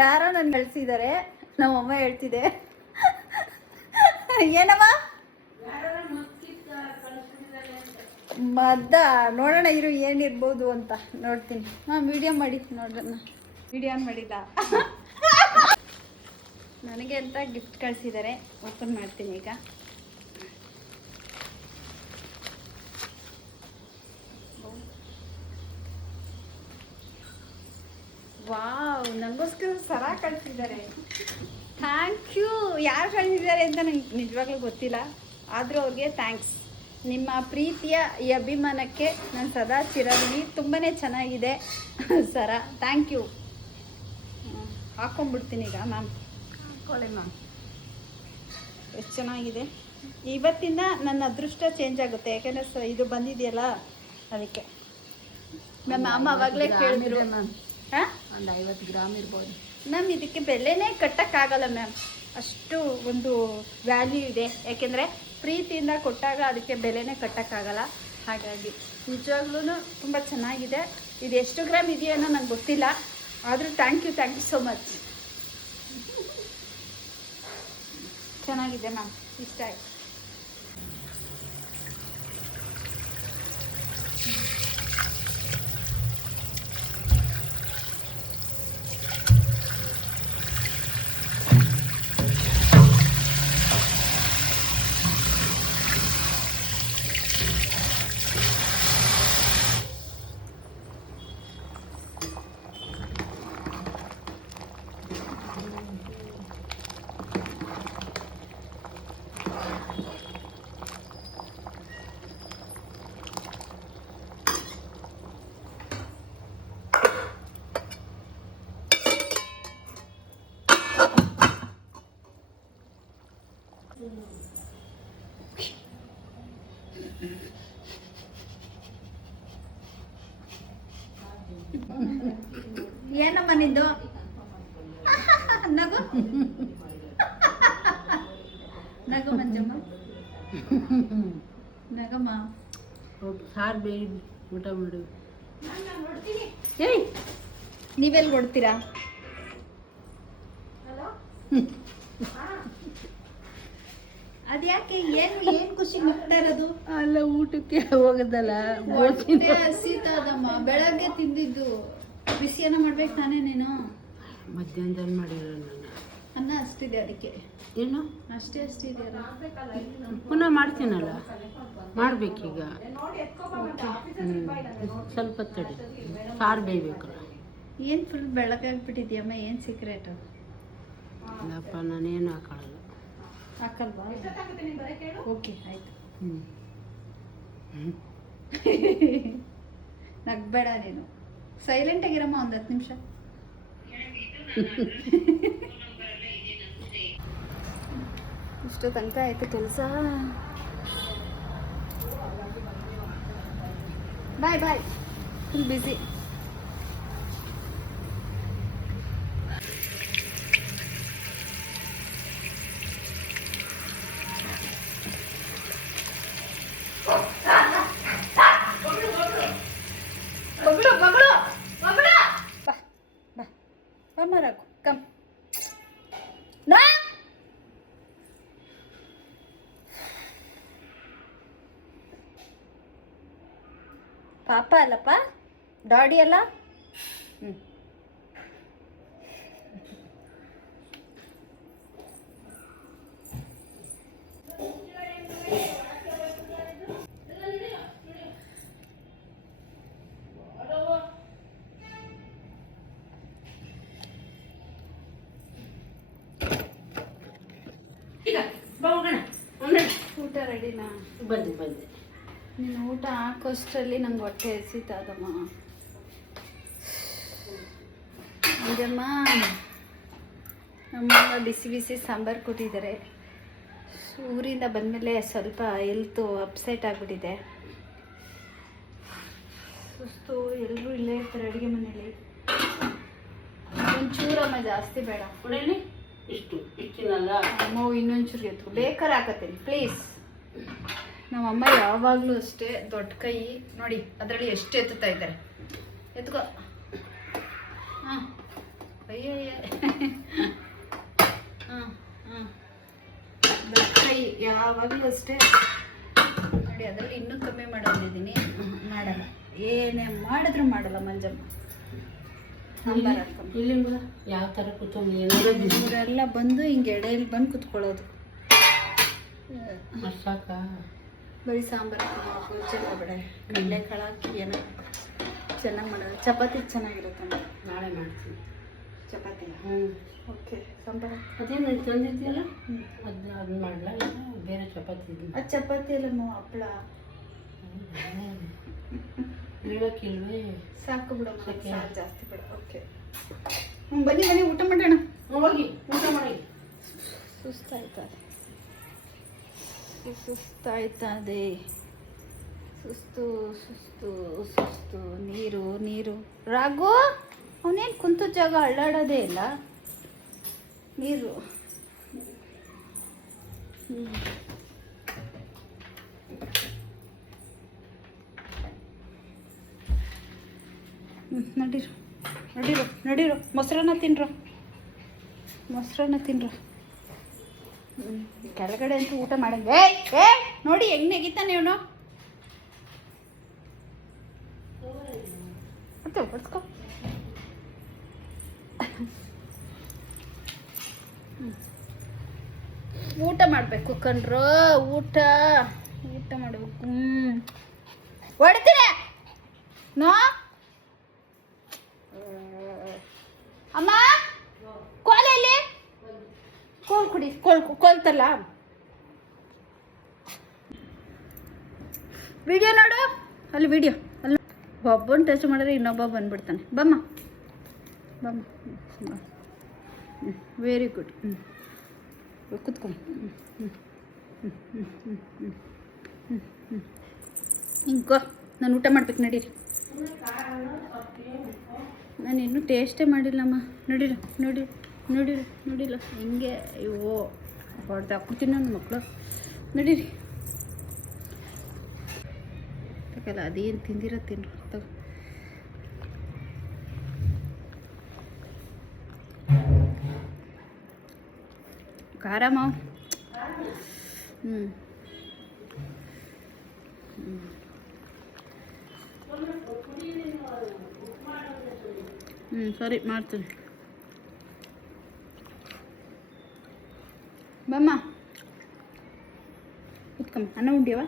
ಯಾರೋ ನನ್ಗೆ ಕಳಿಸಿದ್ದಾರೆ. ನಮ್ಮಮ್ಮ ಹೇಳ್ತಿದೆ ಏನಮ್ಮ ಮದ್ದ ನೋಡೋಣ ಇರು ಏನಿರ್ಬೋದು ಅಂತ ನೋಡ್ತೀನಿ. ವಿಡಿಯೋ ಮಾಡಿ ನೋಡೋಣ. ವಿಡಿಯೋ ಮಾಡಿಲ್ಲ ನನಗೆ ಅಂತ ಗಿಫ್ಟ್ ಕಳಿಸಿದ್ದಾರೆ. ಓಪನ್ ಮಾಡ್ತೀನಿ ಈಗ. ವಾವ್, ನನಗೋಸ್ಕರ ಸರ ಕಳಿಸಿದ್ದಾರೆ. Thank you. ಯಾರು ಕಳಿಸಿದ್ದಾರೆ ಅಂತ ನಂಗೆ ನಿಜವಾಗ್ಲೂ ಗೊತ್ತಿಲ್ಲ, ಆದರೂ ಅವ್ರಿಗೆ ಥ್ಯಾಂಕ್ಸ್. ನಿಮ್ಮ ಪ್ರೀತಿಯ ಈ ಅಭಿಮಾನಕ್ಕೆ ನಾನು ಸದಾ ಚಿರಋಣಿ. ತುಂಬಾ ಚೆನ್ನಾಗಿದೆ ಸರ. Thank you. ಹಾಕ್ಕೊಂಡ್ಬಿಡ್ತೀನಿ ಈಗ. ಮ್ಯಾಮ್ ಹಾಕೊಳ್ಳಿ ಮ್ಯಾಮ್, ಎಷ್ಟು ಚೆನ್ನಾಗಿದೆ. ಇವತ್ತಿಂದ ನನ್ನ ಅದೃಷ್ಟ ಚೇಂಜ್ ಆಗುತ್ತೆ, ಯಾಕೆಂದರೆ ಇದು ಬಂದಿದೆಯಲ್ಲ ಅದಕ್ಕೆ. ಮ್ಯಾಮ್ ಮಾಮ ಅವಾಗಲೇ ಕೇಳಿದ್ರು. ಹಾಂ, ಒಂದು 50 ಗ್ರಾಮ್ ಇರ್ಬೋದು ಮ್ಯಾಮ್. ಇದಕ್ಕೆ ಬೆಲೆನೇ ಕಟ್ಟೋಕ್ಕಾಗಲ್ಲ ಮ್ಯಾಮ್, ಅಷ್ಟು ಒಂದು ವ್ಯಾಲ್ಯೂ ಇದೆ. ಯಾಕೆಂದರೆ ಪ್ರೀತಿಯಿಂದ ಕೊಟ್ಟಾಗ ಅದಕ್ಕೆ ಬೆಲೆನೇ ಕಟ್ಟೋಕ್ಕಾಗಲ್ಲ. ಹಾಗಾಗಿ ನಿಜವಾಗ್ಲೂ ತುಂಬ ಚೆನ್ನಾಗಿದೆ. ಇದು ಎಷ್ಟು ಗ್ರಾಮ್ ಇದೆಯೋ ಅನ್ನೋ ನಂಗೆ ಗೊತ್ತಿಲ್ಲ, ಆದರೂ ಥ್ಯಾಂಕ್ ಯು ಸೋ ಮಚ್. ಚೆನ್ನಾಗಿದೆ ಮ್ಯಾಮ್, ಇಷ್ಟ ಆಯಿತು. ಏನಮ್ಮ ನಿಂದು ನಗು ನಗು ಮಂಜಮ್ಮ, ನಗಮ್ಮ. ಸಾರು ಬೇಯಿ ಊಟ ಮಾಡು. ಏಯ್, ನೀವೆಲ್ಲಿ ಕೊಡ್ತೀರಾ? ಅದ್ಯಾಕೆ? ಏನು ಖುಷಿ ಮುಗ್ತಾ ಇರೋದು? ಅಲ್ಲ, ಊಟಕ್ಕೆ ಹೋಗೋದಲ್ಲ. ಸೀತಾದಮ್ಮ ಬೆಳಗ್ಗೆ ತಿಂದಿದ್ದು ಬಿಸಿಯನ್ನ ಮಾಡ್ಬೇಕು ತಾನೇ ನೀನು? ಮಧ್ಯಾಹ್ನದಲ್ಲಿ ಮಾಡಿರೋ ನಾನು ಅನ್ನ ಅಷ್ಟಿದೆ, ಅದಕ್ಕೆ ಏನು ಅಷ್ಟೇ ಇದೆಯಲ್ಲ. ಪುನಃ ಮಾಡ್ತೀನಲ್ಲ, ಮಾಡ್ಬೇಕೀಗ. ಸ್ವಲ್ಪ ತಡಿ, ಸಾರು ಬೇಯಬೇಕಲ್ಲ. ಏನು ಫುಲ್ ಬೆಳಗಾಗ್ಬಿಟ್ಟಿದ್ಯಮ್ಮ, ಏನು ಸೀಕ್ರೆಟು? ಇಲ್ಲಪ್ಪ, ನಾನೇನು ಹಾಕೊಳ್ಳಲ್ಲ. ಹಾಕಲ್ವಾ? ಓಕೆ, ಆಯ್ತು. ನಗ್ಬೇಡ ನೀನು, ಸೈಲೆಂಟ್ ಆಗಿರಮ್ಮ ಒಂದು 10 ನಿಮಿಷ. ಇಷ್ಟು ತನಕ ಆಯ್ತು ಕೆಲಸ. ಬಾಯ್. Full busy. ಪಾಪ ಅಲ್ಲಪ್ಪ, ಡಾಡಿ ಅಲ್ಲ. ಊಟ ರೆಡಿನಾ? ಬಂದೆ. ನೀನು ಊಟ ಹಾಕೋಷ್ಟರಲ್ಲಿ ನಂಗೆ ಹೊಟ್ಟೆ ಹಸಿತದಮ್ಮ. ಇದಮ್ಮ ನಮ್ಮಮ್ಮ ಬಿಸಿ ಸಾಂಬಾರು ಕೊಟ್ಟಿದ್ದಾರೆ. ಊರಿಂದ ಬಂದಮೇಲೆ ಸ್ವಲ್ಪ ಹೆಲ್ತು ಅಪ್ಸೆಟ್ ಆಗಿಬಿಟ್ಟಿದೆ. ಸುಸ್ತು. ಎಲ್ಲರೂ ಇಲ್ಲೇ ಇರ್ತಾರೆ ಅಡುಗೆ ಮನೇಲಿ. ಒಂಚೂರಮ್ಮ, ಜಾಸ್ತಿ ಬೇಡ. ಇಷ್ಟು ಇಷ್ಟಿನಲ್ಲ, ಅಮ್ಮ ಇನ್ನೊಂಚೂರು ಎತ್ಕೊ, ಬೇಕಾದ್ರೆ ಹಾಕತ್ತೀನಿ ಪ್ಲೀಸ್. ನಮ್ಮಮ್ಮ ಯಾವಾಗಲೂ ಅಷ್ಟೇ ದೊಡ್ಡ ಕೈ ನೋಡಿ, ಅದರಲ್ಲಿ ಎಷ್ಟು ಎತ್ತುತ್ತಾ ಇದ್ದಾರೆ. ಎತ್ಕೋ. ಹಾಂ, ಅಯ್ಯಯ್ಯ. ಯಾವಾಗಲೂ ಅಷ್ಟೇ ನೋಡಿ, ಅದರಲ್ಲಿ ಇನ್ನೂ ಕಮ್ಮಿ ಮಾಡೋದಿದ್ದೀನಿ. ಮಾಡಲ್ಲ, ಏನೇ ಮಾಡಿದ್ರು ಮಾಡಲ್ಲ ಮಂಜಮ್ಮ. ಸಾಂಬಾರು ಹಾಕೊಂಡು ಇಲ್ಲಿ ಯಾವ ಥರ ಕೂತ್ಕೊಂಡು ಏನಾದ್ರು ಇವರೆಲ್ಲ ಬಂದು ಹಿಂಗೆ ಎಡೆಯಲ್ಲಿ ಬಂದು ಕುತ್ಕೊಳ್ಳೋದು. ಸಾಕ ಬರೀ ಸಾಂಬಾರು ಹಾಕಿ ಚೆನ್ನಾಗಬೇಡ, ಕಡಲೆಕಾಳು ಹಾಕಿ ಏನೋ ಚೆನ್ನಾಗಿ ಮಾಡೋದು. ಚಪಾತಿ ಚೆನ್ನಾಗಿರುತ್ತಮ್ಮ. ನಾಳೆ ಮಾಡ್ತೀನಿ ಚಪಾತಿ. ಹ್ಞೂ ಓಕೆ, ಸಾಂಬಾರು ಅದೇನು ತಂದಿದ್ಯಲ್ಲ ಅದನ್ನ ಮಾಡಲ, ಬೇರೆ ಚಪಾತಿ ಇದೀನಿ. ಅದು ಚಪಾತಿ ಅಲ್ಲಮ್ಮ, ಹಪ್ಪಳ ಹೇಳೋಕ್ಕಿಲ್ವೇ? ಸಾಕು ಬಿಡಮ್ಮ, ಓಕೆ. ಸಾಕು, ಜಾಸ್ತಿ ಬೇಡ. ಓಕೆ, ಬನ್ನಿ ಬನ್ನಿ ಊಟ ಮಾಡೋಣ. ಹೋಗಿ ಊಟ ಮಾಡಿ. ಸುಸ್ತಾಯ್ತದೆ, ಸುಸ್ತಾಯ್ತದೆ, ಸುಸ್ತು ಸುಸ್ತು ಸುಸ್ತು. ನೀರು ನೀರು. ರಾಘು ಅವನೇನು ಕುಂತ ಜಾಗ ಅಳ್ಳಾಡೋದೇ ಇಲ್ಲ. ನೀರು. ನಡೀರು ನಡೀರು ನಡೀರು. ಮೊಸರನ್ನ ತಿನ್ರು, ಮೊಸರನ್ನ ತಿನ್ರು. ಕೆಳಗಡೆ ಅಂತೂ ಊಟ ಮಾಡಂಗೆ. ಏ ನೋಡಿ ಹೆಂಗ್ ನೆಗಿತಾನೆ ಇವನು. ಹೊಡ್ಸ್ಕೊ. ಊಟ ಮಾಡಬೇಕು ಕಣ್ರು, ಊಟ ಊಟ ಮಾಡಬೇಕು. ಹೊಡ್ತೀರ ನೋ ಅಮ್ಮ. ಕೋಲಲ್ಲಿ ಕೋಲ್ ಕುಡಿ, ಕೋಲ್ತಲ್ಲ. ವಿಡಿಯೋ ನೋಡು, ಅಲ್ಲಿ ವಿಡಿಯೋ ಅಲ್ಲಿ. ಒಬ್ಬನ ಟಚ್ ಮಾಡಿದ್ರೆ ಇನ್ನೊಬ್ಬ ಬಂದ್ಬಿಡ್ತಾನೆ. ಬಮ್ಮ ಬಮ್ಮ. Very good. ಕುತ್ಕೊಂಡು ಹಿಂಗೋ. ನಾನು ಊಟ ಮಾಡ್ಬೇಕು, ನಡೀರಿ. ನಾನು ಇನ್ನೂ ಟೇಸ್ಟೇ ಮಾಡಿಲ್ಲಮ್ಮ. ನಡೀರಿ ನೋಡಿ, ನೋಡಿರಿ ನೋಡಿಲ್ಲ ಹೆಂಗೆ. ಅಯ್ಯೋ ಹೊಡೆದು ಹಾಕ್ಬಿಡ್ತೀನಿ ನನ್ನ ಮಕ್ಕಳು. ನಡೀರಿ. ಬೇಕಲ್ಲ, ಅದೇನು ತಿಂದಿರೋ ತಿನ್ರಿ. ತಗೋ. ಖಾರ ಮಾವು. ಹ್ಞೂ ಸರಿ, ಮಾಡ್ತೀನಿ. ಬಮ್ಮ ಕುತ್ಕಮ್ಮ. ಅನ್ನ ಉಂಡಿಯವ?